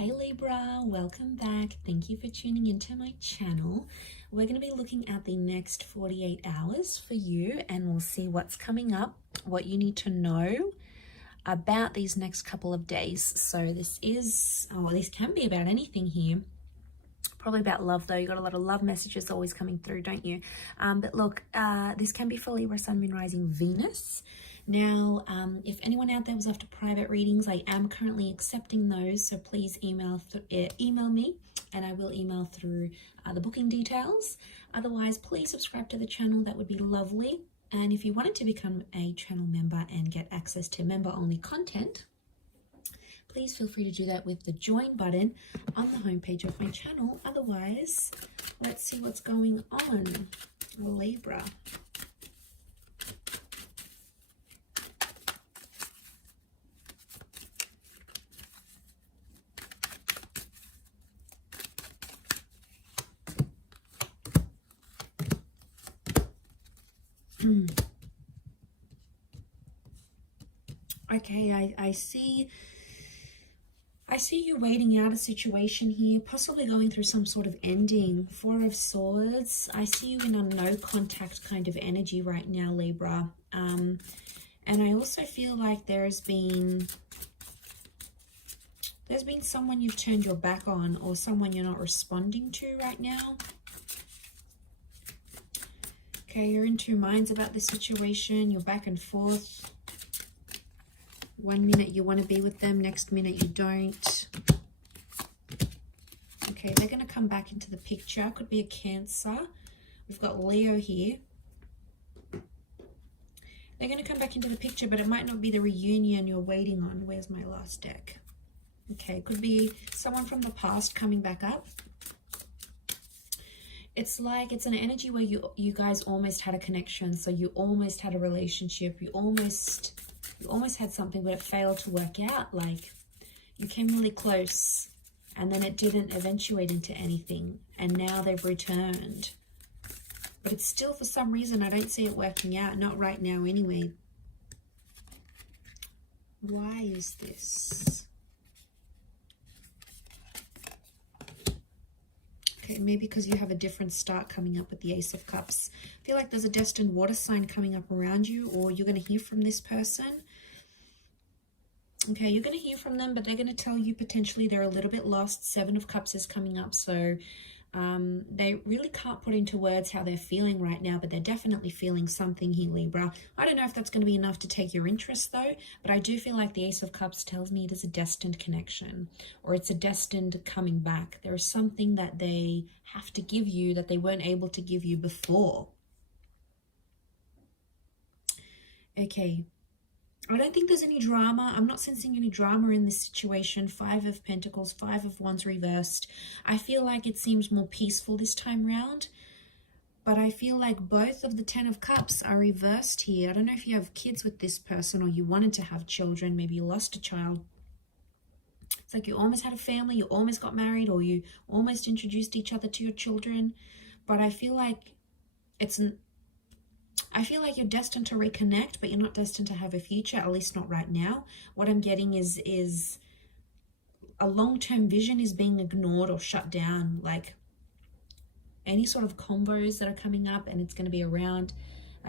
Hey Libra, welcome back. Thank you for tuning into my channel. We're going to be looking at the next 48 hours for you, and we'll see what's coming up, what you need to know about these next couple of days. So this can be about anything here. Probably about love though. You got a lot of love messages always coming through, don't you? But look, this can be for Libra, Sun, Moon, Rising, Venus. Now, if anyone out there was after private readings, I am currently accepting those. So please email me, and I will email through the booking details. Otherwise, please subscribe to the channel. That would be lovely. And if you wanted to become a channel member and get access to member-only content, please feel free to do that with the join button on the homepage of my channel. Otherwise, let's see what's going on, Libra. Okay, I see you waiting out a situation here, possibly going through some sort of ending. Four of Swords. I see you in a no contact kind of energy right now, Libra. And I also feel like there's been someone you've turned your back on, or someone you're not responding to right now. Okay, you're in two minds about this situation. You're back and forth. One minute you want to be with them, next minute you don't. Okay, they're going to come back into the picture. Could be a Cancer. We've got Leo here. They're going to come back into the picture, but it might not be the reunion you're waiting on. Where's my last deck? Okay, could be someone from the past coming back up. It's like it's an energy where you guys almost had a connection. So you almost had a relationship. You almost had something, but it failed to work out. Like, you came really close and then it didn't eventuate into anything, and now they've returned. But it's still, for some reason, I don't see it working out. Not right now anyway. Why is this? Okay, maybe because you have a different start coming up with the Ace of Cups. I feel like there's a destined water sign coming up around you, or you're going to hear from this person. Okay, you're going to hear from them, but they're going to tell you potentially they're a little bit lost. Seven of Cups is coming up, so they really can't put into words how they're feeling right now, but they're definitely feeling something here, Libra. I don't know if that's going to be enough to take your interest, though, but I do feel like the Ace of Cups tells me it is a destined connection, or it's a destined coming back. There is something that they have to give you that they weren't able to give you before. Okay. I don't think there's any drama. I'm not sensing any drama in this situation. Five of Pentacles, Five of Wands reversed. I feel like it seems more peaceful this time round. But I feel like both of the Ten of Cups are reversed here. I don't know if you have kids with this person, or you wanted to have children. Maybe you lost a child. It's like you almost had a family, you almost got married, or you almost introduced each other to your children. But I feel like you're destined to reconnect, but you're not destined to have a future, at least not right now. What I'm getting is a long-term vision is being ignored or shut down. Like any sort of combos that are coming up, and it's going to be around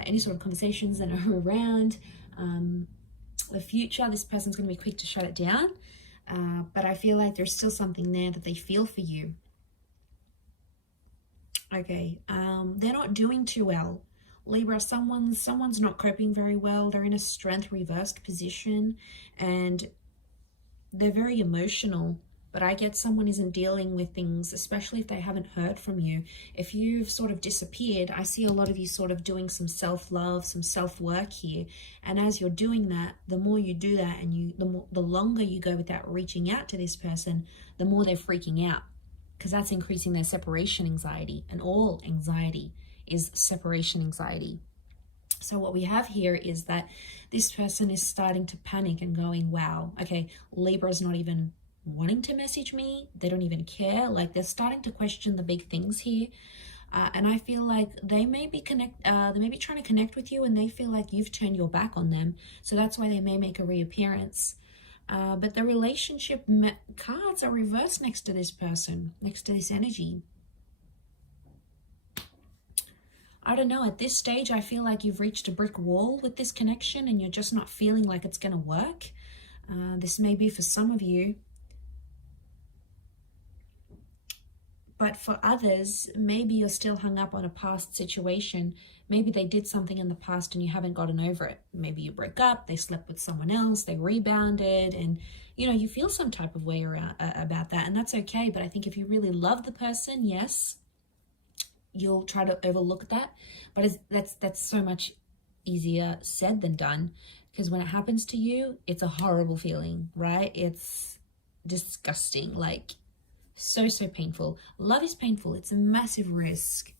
any sort of conversations that are around the future, this person's going to be quick to shut it down. But I feel like there's still something there that they feel for you. Okay, they're not doing too well. Libra, someone's not coping very well. They're in a strength reversed position and they're very emotional. But I get someone isn't dealing with things, especially if they haven't heard from you. If you've sort of disappeared, I see a lot of you sort of doing some self-love, some self-work here. And as you're doing that, the more you do that, and the longer you go without reaching out to this person, the more they're freaking out, because that's increasing their separation anxiety, and all anxiety is separation anxiety. So what we have here is that this person is starting to panic and going, wow, okay, Libra's not even wanting to message me. They don't even care. Like, they're starting to question the big things here. And I feel like they may be trying to connect with you, and they feel like you've turned your back on them. So that's why they may make a reappearance. But the relationship cards are reversed next to this person, next to this energy. I don't know, at this stage, I feel like you've reached a brick wall with this connection and you're just not feeling like it's going to work. This may be for some of you. But for others, maybe you're still hung up on a past situation. Maybe they did something in the past and you haven't gotten over it. Maybe you broke up, they slept with someone else, they rebounded, and you know, you feel some type of way around, about that, and that's okay. But I think if you really love the person, yes, you'll try to overlook that. But that's so much easier said than done, because when it happens to you, it's a horrible feeling, right? It's disgusting, like so painful. Love is painful. It's a massive risk,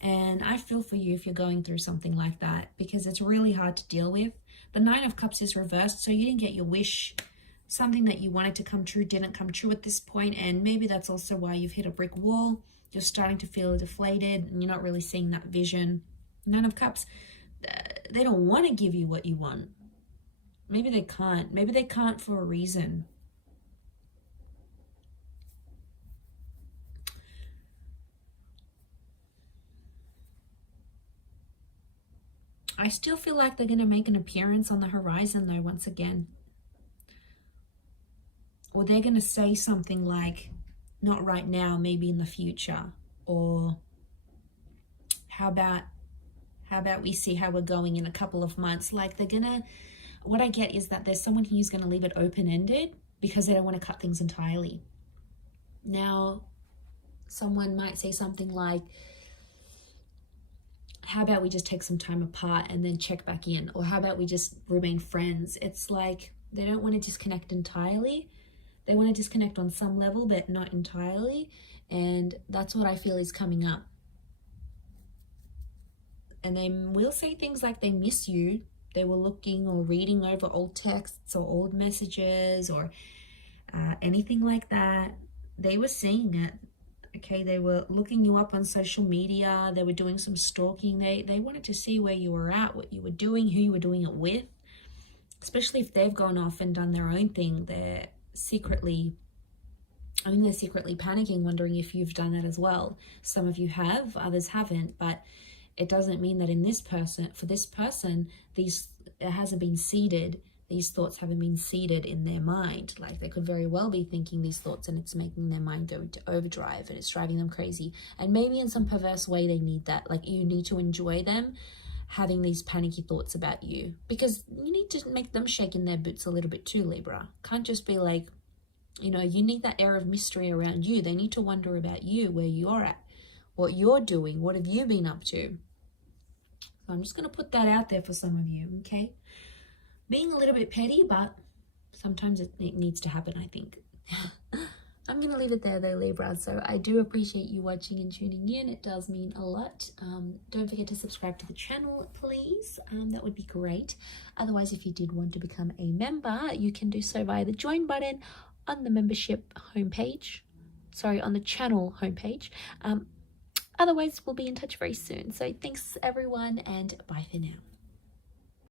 and I feel for you if you're going through something like that, because it's really hard to deal with. The Nine of Cups is reversed, so you didn't get your wish. Something that you wanted to come true didn't come true at this point, and maybe that's also why you've hit a brick wall. You're starting to feel deflated and you're not really seeing that vision. Nine of Cups, they don't want to give you what you want. Maybe they can't. Maybe they can't for a reason. I still feel like they're going to make an appearance on the horizon though, once again. Or they're going to say something like, not right now, maybe in the future. Or how about we see how we're going in a couple of months. Like they're going to, what I get is that there's someone who's going to leave it open-ended because they don't want to cut things entirely. Now, someone might say something like, how about we just take some time apart and then check back in? Or how about we just remain friends? It's like they don't want to disconnect entirely. They want to disconnect on some level, but not entirely. And that's what I feel is coming up. And they will say things like they miss you. They were looking or reading over old texts or old messages or anything like that. They were seeing it. Okay, they were looking you up on social media. They were doing some stalking. They wanted to see where you were at, what you were doing, who you were doing it with. Especially if they've gone off and done their own thing. They're secretly panicking, wondering if you've done that as well. Some of you have, others haven't, but it doesn't mean that for this person, it hasn't been seeded. These thoughts haven't been seeded in their mind. Like they could very well be thinking these thoughts and it's making their mind go into overdrive and it's driving them crazy. And maybe in some perverse way they need that. Like you need to enjoy them having these panicky thoughts about you, because you need to make them shake in their boots a little bit too, Libra. Can't just be like, you know, you need that air of mystery around you. They need to wonder about you, where you're at, what you're doing, what have you been up to. So I'm just going to put that out there for some of you, okay? Being a little bit petty, but sometimes it needs to happen, I think. I'm going to leave it there though, Libra. So I do appreciate you watching and tuning in. It does mean a lot. Don't forget to subscribe to the channel, please. That would be great. Otherwise, if you did want to become a member, you can do so via the join button on the membership homepage. Sorry, on the channel homepage. Otherwise, we'll be in touch very soon. So thanks everyone, and bye for now.